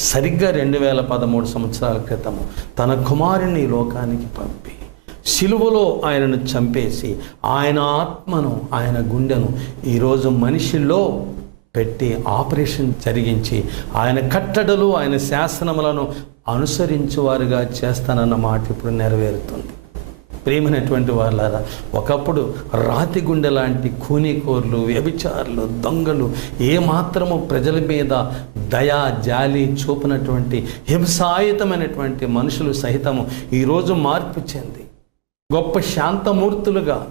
సరిగ్గా రెండు వేల పదమూడు సంవత్సరాల క్రితము తన కుమారుని ఈ లోకానికి పంపి శిలువలో ఆయనను చంపేసి ఆయన ఆత్మను ఆయన గుండెను ఈరోజు మనిషిలో పెట్టి ఆపరేషన్ జరిగించి ఆయన కట్టడలు ఆయన శాసనములను అనుసరించువారుగా చేస్తానన్న మాట ఇప్పుడు నెరవేరుతుంది. ప్రేమైనటువంటి వాళ్ళారా? ఒకప్పుడు రాతి గుండె లాంటి కూనీకోర్లు వ్యభిచారులు దొంగలు ఏమాత్రము ప్రజల మీద దయా జాలి చూపినటువంటి హింసాయుతమైనటువంటి మనుషులు సహితము ఈరోజు మార్పు చెంది. గొప్ప శాంతమూర్తులుగా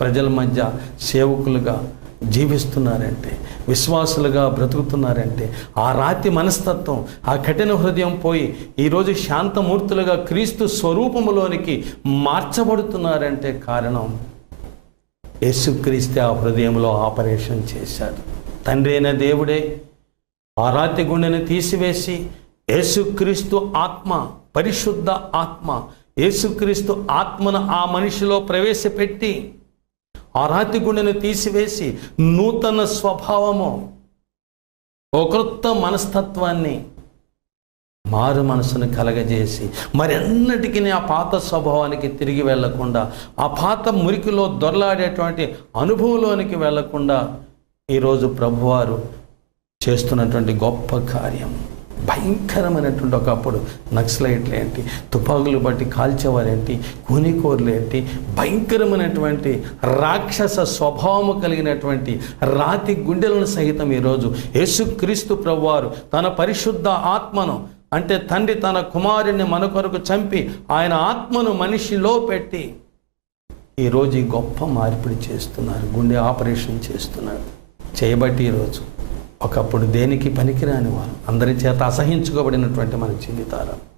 ప్రజల మధ్య సేవకులుగా జీవిస్తున్నారంటే విశ్వాసులుగా బ్రతుకుతున్నారంటే ఆ రాతి మనస్తత్వం ఆ కఠిన హృదయం పోయి ఈరోజు శాంతమూర్తులుగా క్రీస్తు స్వరూపములోనికి మార్చబడుతున్నారంటే కారణం యేసుక్రీస్తే ఆ హృదయంలో ఆపరేషన్ చేశాడు. తండ్రి అయిన దేవుడే ఆ రాతి గుండెను తీసివేసి యేసుక్రీస్తు ఆత్మ పరిశుద్ధ ఆత్మ యేసుక్రీస్తు ఆత్మను ఆ మనిషిలో ప్రవేశపెట్టి ఆ రాతి గుండెను తీసివేసి నూతన స్వభావము ఓ క్రొత్త మనస్తత్వాన్ని మారు మనసును కలగజేసి మరెన్నటికీ ఆ పాత స్వభావానికి తిరిగి వెళ్ళకుండా ఆ పాత మురికిలో దొరలాడేటువంటి అనుభవంలోనికి వెళ్ళకుండా ఈరోజు ప్రభువారు చేస్తున్నటువంటి గొప్ప కార్యం భయంకరమైనటువంటి ఒకప్పుడు నక్సలైట్లు ఏంటి తుపాకులు బట్టి కాల్చేవారేంటి కూనికోర్లు ఏంటి భయంకరమైనటువంటి రాక్షస స్వభావము కలిగినటువంటి రాతి గుండెలను సహితం ఈరోజు యేసుక్రీస్తు ప్రభువారు తన పరిశుద్ధ ఆత్మను అంటే తండ్రి తన కుమారుని మన కొరకు చంపి ఆయన ఆత్మను మనిషిలో పెట్టి ఈరోజు ఈ గొప్ప మార్పిడి చేస్తున్నారు గుండె ఆపరేషన్ చేస్తున్నారు చేయబట్టి ఈరోజు ఒకప్పుడు దేనికి పనికిరాని వారు? అందరి చేత అసహించుకోబడినటువంటి మన జీవితాలు.